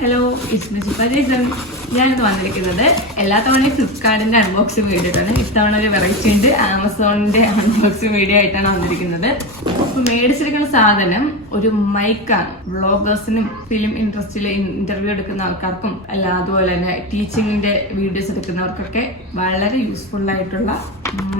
Hello it's me ശിൽപ ജയ്സൺ. ഞാനിത് വന്നിരിക്കുന്നത് എല്ലാ തവണയും ഫ്ലിപ്കാർട്ടിന്റെ അൺബോക്സിംഗ് വീഡിയോ ആയിട്ടാണ്. ഇത്തവണ ഒരു വെറൈറ്റി ഉണ്ട്, ആമസോണിന്റെ അൺബോക്സിംഗ് വീഡിയോ ആയിട്ടാണ് വന്നിരിക്കുന്നത്. അപ്പൊ മേടിച്ചിരിക്കുന്ന സാധനം ഒരു മൈക്കാണ്. വ്ളോഗേഴ്സിനും ഫിലിം ഇൻഡസ്ട്രിയിലെ ഇന്റർവ്യൂ എടുക്കുന്ന ആൾക്കാർക്കും അല്ല അതുപോലെ തന്നെ ടീച്ചിങ്ങിന്റെ വീഡിയോസ് എടുക്കുന്നവർക്കൊക്കെ വളരെ യൂസ്ഫുൾ ആയിട്ടുള്ള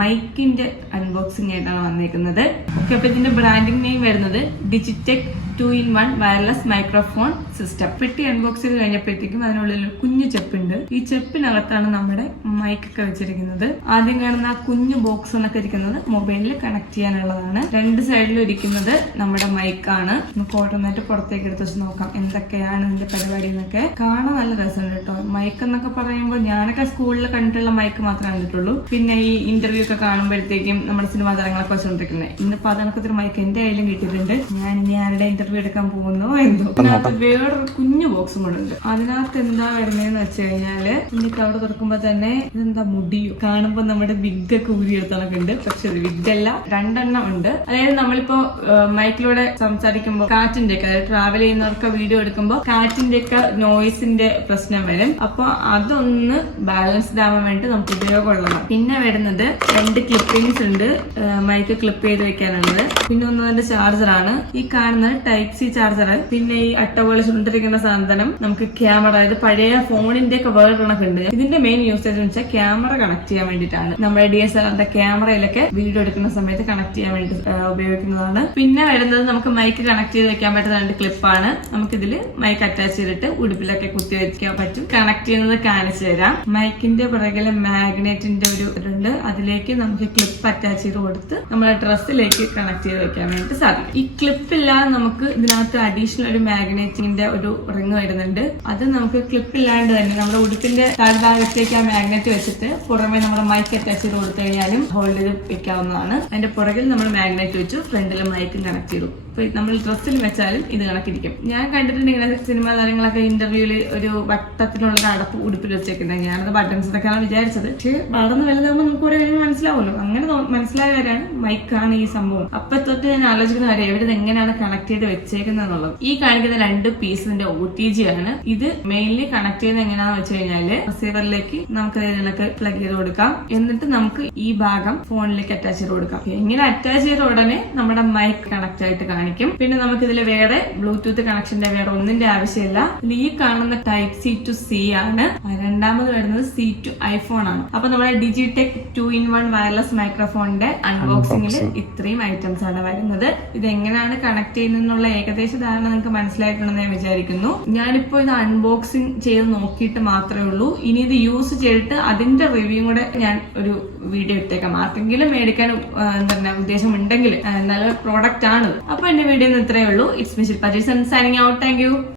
മൈക്കിന്റെ അൺബോക്സിംഗ് ആയിട്ടാണ് വന്നിരിക്കുന്നത്. ഓക്കെ, അപ്പൊ ഇതിന്റെ ബ്രാൻഡിംഗ് നെയിം വരുന്നത് Digitek 2-in-1 wireless microphone system. പെട്ടി അൺബോക്സ് ചെയ്ത് കഴിഞ്ഞപ്പോഴത്തേക്കും അതിനുള്ളിൽ ഒരു കുഞ്ഞു ചെപ്പുണ്ട്. ഈ ചെപ്പിനകത്താണ് നമ്മുടെ മൈക്കൊക്കെ വെച്ചിരിക്കുന്നത്. ആദ്യം കാണുന്ന ആ കുഞ്ഞു ബോക്സ് എന്നൊക്കെ ഇരിക്കുന്നത് മൊബൈലിൽ കണക്ട് ചെയ്യാനുള്ളതാണ്. രണ്ട് സൈഡിലും ഇരിക്കുന്നത് നമ്മുടെ മൈക്കാണ്. നമുക്ക് ഓരോന്നായിട്ട് പുറത്തേക്ക് എടുത്ത് വെച്ച് നോക്കാം എന്തൊക്കെയാണ് ഇതിന്റെ പരിപാടി എന്നൊക്കെ. കാണാൻ നല്ല രസമുണ്ട് കേട്ടോ. മൈക്ക് എന്നൊക്കെ പറയുമ്പോൾ ഞാനൊക്കെ സ്കൂളിൽ കണ്ടിട്ടുള്ള മൈക്ക് മാത്രമേ കണ്ടിട്ടുള്ളൂ. പിന്നെ ഈ ഇന്റർവ്യൂ ഒക്കെ കാണുമ്പോഴത്തേക്കും നമ്മുടെ സിനിമാ താരങ്ങളൊക്കെ വെച്ചുകൊണ്ടിരിക്കുന്നത്. ഇന്നിപ്പോ അതണക്കത്തിൽ മൈക്ക് എന്റെ കയ്യിലും കിട്ടിയിട്ടുണ്ട്. ഞാൻ ഇനി ആരുടെ ഇന്റർവ്യൂ എടുക്കാൻ പോകുന്നു എന്തോ. അതിനകത്ത് വേറൊരു കുഞ്ഞു ബോക്സും കൂടെ ഉണ്ട്. അതിനകത്ത് എന്താ വരുന്നതെന്ന് വെച്ച് കഴിഞ്ഞാല് എനിക്ക് അവിടെ തുറക്കുമ്പോ തന്നെ ഇതെന്താ മുടിയോ, കാണുമ്പോ നമ്മുടെ വിഗ് ഒക്കെ ഊരിയെടുത്തൊക്കെ ഉണ്ട്. പക്ഷെ ഒരു വിഗ് അല്ല, രണ്ടെണ്ണം ഉണ്ട്. അതായത് നമ്മളിപ്പോ മൈക്കിലൂടെ സംസാരിക്കുമ്പോ കാറ്റിന്റെ ഒക്കെ, അതായത് ട്രാവൽ ചെയ്യുന്നവർക്ക് വീഡിയോ എടുക്കുമ്പോൾ കാറ്റിന്റെ ഒക്കെ നോയിസിന്റെ പ്രശ്നം വരും. അപ്പൊ അതൊന്ന് ബാലൻസ്ഡ് ആവാൻ വേണ്ടി നമുക്ക് ഉപയോഗമുള്ളതാണ്. പിന്നെ വരുന്നത് രണ്ട് ക്ലിപ്പിംഗ്സ് ഉണ്ട്, മൈക്ക് ക്ലിപ്പ് ചെയ്ത് വെക്കാനുള്ളത്. പിന്നെ ഒന്നതിന്റെ ചാർജറാണ്. ഈ കാണുന്നത് Type-C ചാർജർ. പിന്നെ ഈ അട്ട പോലെ ചുണ്ടിരിക്കുന്ന സാധനം നമുക്ക് ക്യാമറ, അതായത് പഴയ ഫോണിന്റെ ഒക്കെ വേറെ കണക്കുണ്ട്. ഇതിന്റെ മെയിൻ യൂസേജ് എന്ന് വെച്ചാൽ ക്യാമറ കണക്ട് ചെയ്യാൻ വേണ്ടിയിട്ടാണ്. നമ്മുടെ DSLR ക്യാമറയിലൊക്കെ വീഡിയോ എടുക്കുന്ന സമയത്ത് കണക്ട് ചെയ്യാൻ വേണ്ടി ഉപയോഗിക്കുന്നതാണ്. പിന്നെ വരുന്നത് നമുക്ക് മൈക്ക് കണക്ട് ചെയ്ത് വെക്കാൻ പറ്റുന്ന രണ്ട് ക്ലിപ്പാണ്. നമുക്കിതിൽ മൈക്ക് അറ്റാച്ച് ചെയ്തിട്ട് ഉടുപ്പിലൊക്കെ കുത്തി വെക്കാൻ പറ്റും. കണക്ട് ചെയ്യുന്നത് കാണിച്ചു തരാം. മൈക്കിന്റെ പുറകിലെ മാഗ്നറ്റിന്റെ ഒരു ഇതുണ്ട്, അതിലേക്ക് നമുക്ക് ക്ലിപ്പ് അറ്റാച്ച് ചെയ്ത് കൊടുത്ത് നമ്മുടെ ഡ്രസ്സിലേക്ക് കണക്ട് ചെയ്ത് വെക്കാൻ വേണ്ടി സാധിക്കും. ഈ ക്ലിപ്പില്ലാതെ നമുക്ക് ഇതിനകത്ത് അഡീഷണൽ ഒരു മാഗ്നറ്റിന്റെ ഒരു റിങ് വരുന്നുണ്ട്. അത് നമുക്ക് ക്ലിപ്പ് ഇല്ലാണ്ട് തന്നെ നമ്മുടെ ഉടുപ്പിന്റെ താഴ്ഭാഗത്തേക്ക് ആ മാഗ്നറ്റ് വെച്ചിട്ട് പുറമെ നമ്മുടെ മൈക്ക് അറ്റാച്ച് ചെയ്ത് കൊടുത്തു കഴിഞ്ഞാലും ഹോൾഡ് ചെയ്ത് വെക്കാവുന്നതാണ്. അതിന്റെ പുറകിൽ നമ്മൾ മാഗ്നറ്റ് വെച്ചു, ഫ്രണ്ടിൽ മൈക്കും കണക്ട് ചെയ്തു. നമ്മൾ ഡ്രസ്സിൽ വെച്ചാലും ഇത് കണക്കിരിക്കും. ഞാൻ കണ്ടിട്ടുണ്ട് ഇങ്ങനെ സിനിമാ താരങ്ങളൊക്കെ ഇന്റർവ്യൂവിൽ ഒരു വട്ടത്തിലുള്ള അടപ്പ് ഉടുപ്പിൽ വെച്ചേക്കുന്നത്. ഞാനത് ബട്ടൺസ് ഇതൊക്കെയാണ് വിചാരിച്ചത്. പക്ഷെ വളർന്ന് വലുതാകുമ്പോൾ നമുക്ക് കുറെ കഴിയുമ്പോൾ മനസ്സിലാവുമല്ലോ. അങ്ങനെ മനസ്സിലായവരാണ് മൈക്കാണ് ഈ സംഭവം. അപ്പൊ തൊട്ട് ഞാൻ ആലോചിക്കുന്ന കാര്യം ഇവരിത് എങ്ങനെയാണ് കണക്ട് ചെയ്ത് വെച്ചേക്കുന്നത് എന്നുള്ളത്. ഈ കാണിക്കുന്ന രണ്ട് പീസിന്റെ OTG ആണ്. ഇത് മെയിൻലി കണക്ട് ചെയ്യുന്നത് എങ്ങനെയാണെന്ന് വെച്ച് കഴിഞ്ഞാല് റിസീവറിലേക്ക് നമുക്ക് ഇതിനൊക്കെ പ്ലഗ് ചെയ്ത് കൊടുക്കാം. എന്നിട്ട് നമുക്ക് ഈ ഭാഗം ഫോണിലേക്ക് അറ്റാച്ച് ചെയ്ത് കൊടുക്കാം. ഇങ്ങനെ അറ്റാച്ച് ചെയ്ത ഉടനെ നമ്മുടെ മൈക്ക് കണക്ട് ആയിട്ട് കാണിക്കും. പിന്നെ നമുക്ക് ഇതിൽ വേറെ ബ്ലൂടൂത്ത് കണക്ഷന്റെ വേറെ ഒന്നിന്റെ ആവശ്യമില്ല. ഈ കാണുന്ന Type-C to C ആണ്. രണ്ടാമത് വരുന്നത് C to iPhone ആണ്. അപ്പൊ നമ്മുടെ ഡിജിടെക് 2-in-1 വയർലെസ് മൈക്രോഫോണിന്റെ അൺബോക്സിംഗിൽ ഇത്രയും ഐറ്റംസ് ആണ് വരുന്നത്. ഇത് എങ്ങനെയാണ് കണക്ട് ചെയ്യുന്നുള്ള ഏകദേശ ധാരണ നിങ്ങൾക്ക് മനസ്സിലായിട്ടുണ്ടെന്ന് ഞാൻ വിചാരിക്കുന്നു. ഞാനിപ്പോ ഇത് അൺബോക്സിംഗ് ചെയ്ത് നോക്കിയിട്ട് മാത്രമേ ഉള്ളൂ. ഇനി ഇത് യൂസ് ചെയ്തിട്ട് അതിന്റെ റിവ്യൂ കൂടെ ഞാൻ ഒരു വീഡിയോ ഇട്ടേക്കാം. ആർക്കെങ്കിലും മേടിക്കാൻ എന്താ ഉദ്ദേശം ഉണ്ടെങ്കിൽ നല്ല പ്രോഡക്റ്റ് ആണ്. അപ്പൊ എന്റെ വീഡിയോ ഇത്രയേ ഉള്ളൂ. It's me Shilpa Jaison signing out. Thank you.